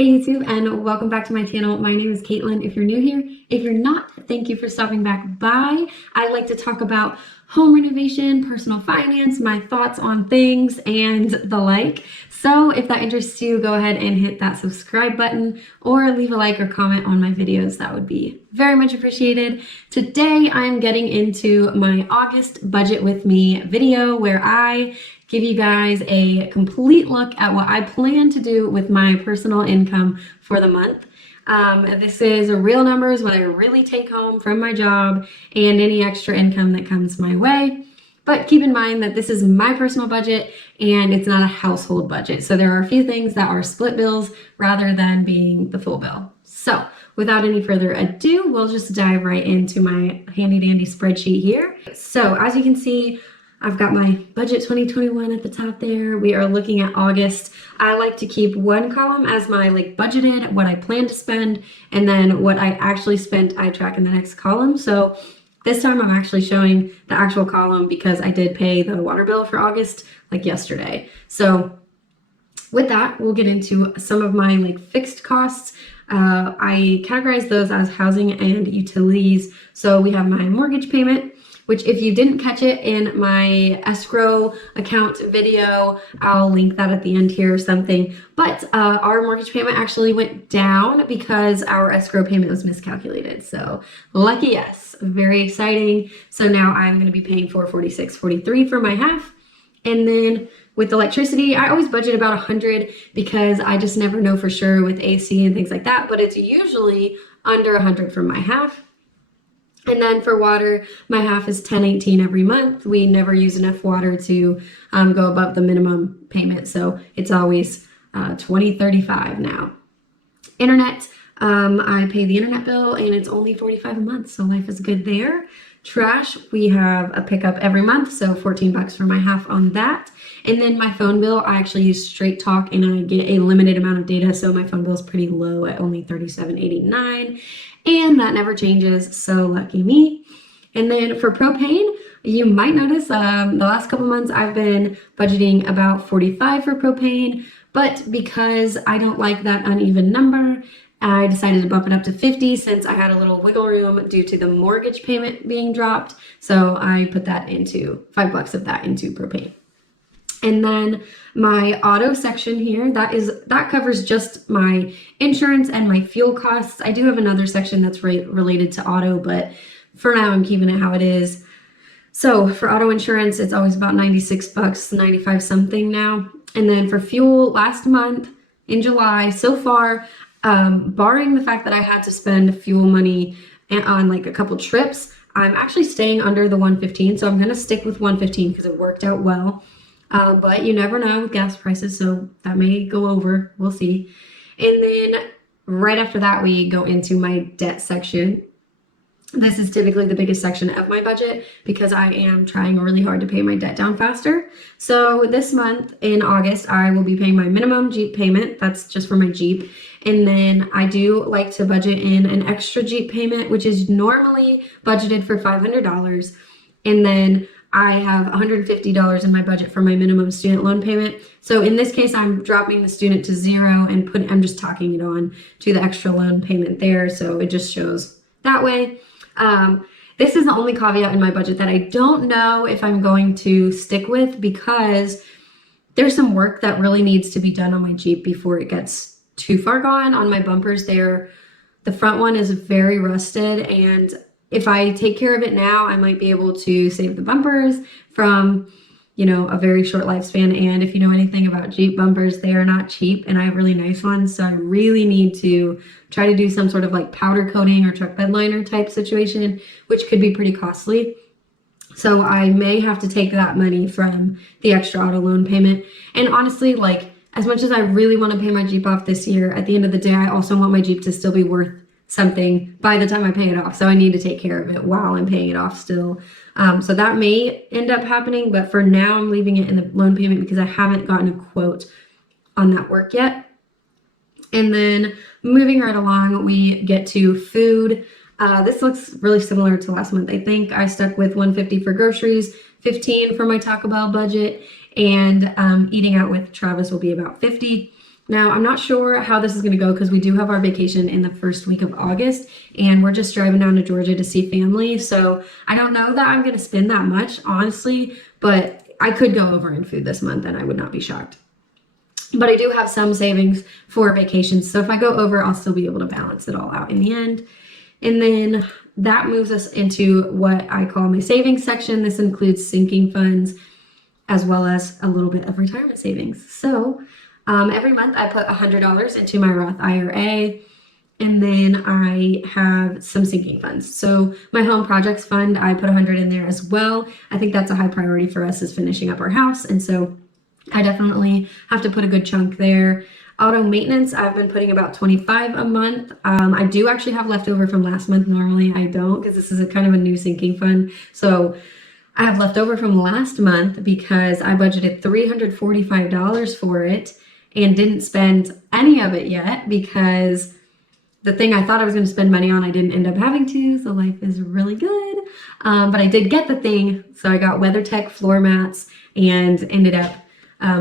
Hey YouTube, and welcome back to my channel. My name is Caitlin. If you're new here, if you're not, thank you for stopping back by. I like to talk about home renovation, personal finance, my thoughts on things, and the like. So if that interests you, go ahead and hit that subscribe button or leave a like or comment on my videos. That would be very much appreciated. Today, I'm getting into my August budget with me video where I give you guys a complete look at what I plan to do with my personal income for the month. This is real numbers, what I really take home from my job and any extra income that comes my way. But keep in mind that this is my personal budget and it's not a household budget. So there are a few things that are split bills rather than being the full bill. So without any further ado, we'll just dive right into my handy dandy spreadsheet here. So as you can see, I've got my budget 2021 at the top there. We are looking at August. I like to keep one column as my budgeted, what I plan to spend, and then what I actually spent, I track in the next column. So this time I'm actually showing the actual column because I did pay the water bill for August yesterday. So with that, we'll get into some of my fixed costs. I categorize those as housing and utilities. So we have my mortgage payment, which if you didn't catch it in my escrow account video, I'll link that at the end here or something. But our mortgage payment actually went down because our escrow payment was miscalculated. So lucky us, very exciting. So now I'm gonna be paying $446.43 for my half. And then with electricity, I always budget about 100 because I just never know for sure with AC and things like that, but it's usually under 100 for my half. And then for water, my half is $10.18 every month. We never use enough water to go above the minimum payment. So it's always $20.35 now. Internet, I pay the internet bill and it's only $45 a month. So life is good there. Trash, we have a pickup every month. So $14 for my half on that. And then my phone bill, I actually use Straight Talk and I get a limited amount of data. So my phone bill is pretty low at only $37.89. And that never changes, so lucky me. And then for propane, you might notice the last couple months I've been budgeting about 45 for propane, but because I don't like that uneven number, I decided to bump it up to 50 since I had a little wiggle room due to the mortgage payment being dropped. So I put that into $5 of that into propane. And then my auto section here, that covers just my insurance and my fuel costs. I do have another section that's related to auto, but for now I'm keeping it how it is. So for auto insurance, it's always about $96, 95 something now. And then for fuel, last month in July, so far, barring the fact that I had to spend fuel money on a couple trips, I'm actually staying under the 115. So I'm gonna stick with 115 because it worked out well. But you never know with gas prices, so that may go over. We'll see. And then right after that, we go into my debt section. This is typically the biggest section of my budget because I am trying really hard to pay my debt down faster. So this month in August, I will be paying my minimum Jeep payment. That's just for my Jeep. And then I do like to budget in an extra Jeep payment, which is normally budgeted for $500. And then I have $150 in my budget for my minimum student loan payment. So in this case, I'm dropping the student to 0 and I'm just tacking it on to the extra loan payment there. So it just shows that way. This is the only caveat in my budget that I don't know if I'm going to stick with because there's some work that really needs to be done on my Jeep before it gets too far gone. On my bumpers there, the front one is very rusted, and if I take care of it now, I might be able to save the bumpers from, a very short lifespan. And if you know anything about Jeep bumpers, they are not cheap, and I have really nice ones. So I really need to try to do some sort of powder coating or truck bed liner type situation, which could be pretty costly. So I may have to take that money from the extra auto loan payment. And honestly, as much as I really want to pay my Jeep off this year, at the end of the day, I also want my Jeep to still be worth something by the time I pay it off. So I need to take care of it while I'm paying it off still. So that may end up happening, but for now I'm leaving it in the loan payment because I haven't gotten a quote on that work yet. And then moving right along, we get to food. This looks really similar to last month. I think I stuck with $150 for groceries, $15 for my Taco Bell budget, and eating out with Travis will be about $50. Now, I'm not sure how this is going to go because we do have our vacation in the first week of August, and we're just driving down to Georgia to see family. So I don't know that I'm going to spend that much, honestly, but I could go over in food this month and I would not be shocked. But I do have some savings for vacations. So if I go over, I'll still be able to balance it all out in the end. And then that moves us into what I call my savings section. This includes sinking funds as well as a little bit of retirement savings. So every month I put $100 into my Roth IRA, and then I have some sinking funds. So my home projects fund, I put 100 in there as well. I think that's a high priority for us, is finishing up our house. And so I definitely have to put a good chunk there. Auto maintenance, I've been putting about 25 a month. I do actually have leftover from last month. Normally I don't, because this is a kind of a new sinking fund. So I have leftover from last month because I budgeted $345 for it and didn't spend any of it yet, because the thing I thought I was going to spend money on, I didn't end up having to. So life is really good. But I did get the thing. So I got WeatherTech floor mats and ended up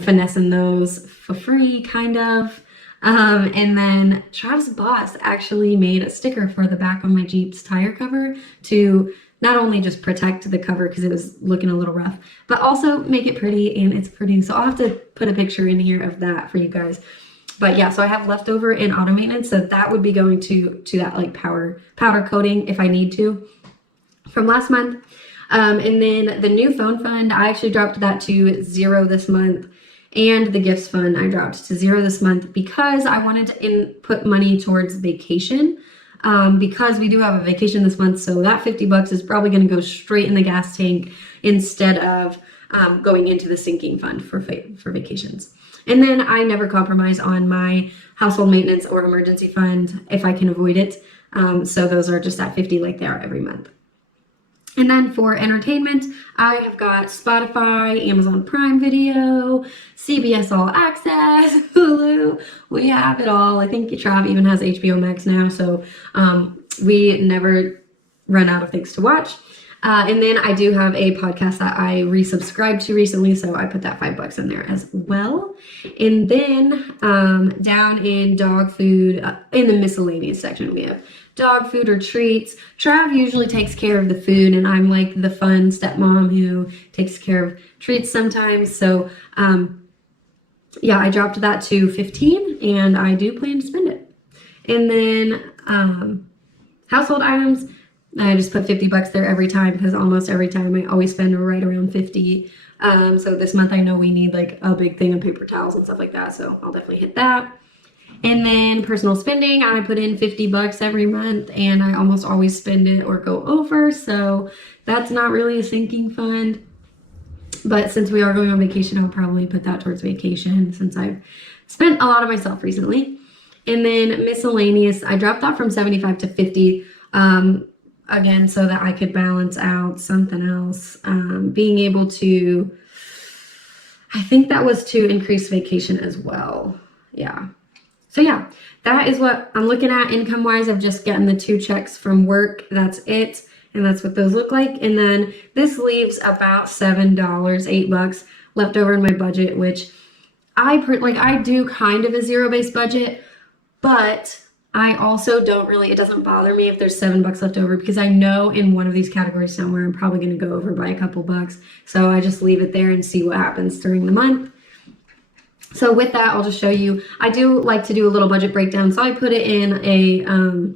finessing those for free, kind of. And then Travis Boss actually made a sticker for the back of my Jeep's tire cover to not only just protect the cover because it was looking a little rough, but also make it pretty, and it's pretty. So I'll have to put a picture in here of that for you guys. But yeah, so I have leftover in auto maintenance, so that would be going to that like powder coating if I need to from last month. And then the new phone fund, I actually dropped that to 0 this month. And the gifts fund, I dropped to 0 this month because I wanted to put money towards vacation. Because we do have a vacation this month, so that $50 is probably going to go straight in the gas tank instead of going into the sinking fund for vacations. And then I never compromise on my household maintenance or emergency fund if I can avoid it. So those are just at 50 like they are every month. And then for entertainment, I have got Spotify, Amazon Prime Video, CBS All Access, Hulu. We have it all. I think Trav even has HBO Max now, so we never run out of things to watch. And then I do have a podcast that I resubscribed to recently, so I put that $5 in there as well. And then down in dog food, in the miscellaneous section, we have dog food or treats. Trav usually takes care of the food, and I'm like the fun stepmom who takes care of treats sometimes. So yeah, I dropped that to 15, and I do plan to spend it. And then household items, I just put $50 there every time, because almost every time I always spend right around 50. So this month I know we need like a big thing of paper towels and stuff like that, so I'll definitely hit that. And then personal spending, I put in $50 every month, and I almost always spend it or go over, so that's not really a sinking fund. But since we are going on vacation, I'll probably put that towards vacation, since I've spent a lot of myself recently. And then miscellaneous, I dropped that from 75 to 50, again, so that I could balance out something else. Being able to, I think that was to increase vacation as well. Yeah. So yeah, that is what I'm looking at income wise. I've just gotten the 2 checks from work. That's it. And that's what those look like. And then this leaves about $7, $8 left over in my budget, which I do kind of a zero-based budget, but I also don't really, it doesn't bother me if there's $7 left over, because I know in one of these categories somewhere I'm probably going to go over by a couple bucks. So I just leave it there and see what happens during the month. So with that, I'll just show you, I do like to do a little budget breakdown. So I put it in a,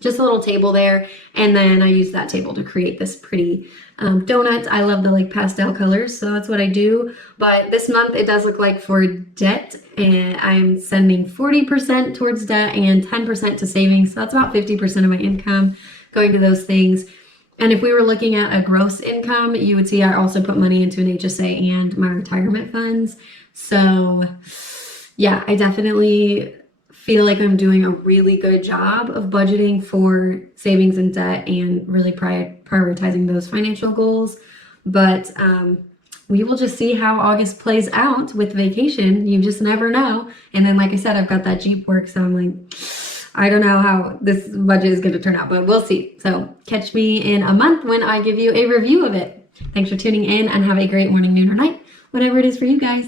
just a little table there. And then I use that table to create this pretty donut. I love the like pastel colors, so that's what I do. But this month it does look like for debt, and I'm sending 40% towards debt and 10% to savings. So that's about 50% of my income going to those things. And if we were looking at a gross income, you would see I also put money into an HSA and my retirement funds. So yeah, I definitely feel like I'm doing a really good job of budgeting for savings and debt and really prioritizing those financial goals. But we will just see how August plays out with vacation. You just never know. And then, like I said, I've got that Jeep work, so I'm like, I don't know how this budget is going to turn out, but we'll see. So catch me in a month when I give you a review of it. Thanks for tuning in, and have a great morning, noon, or night, whatever it is for you guys.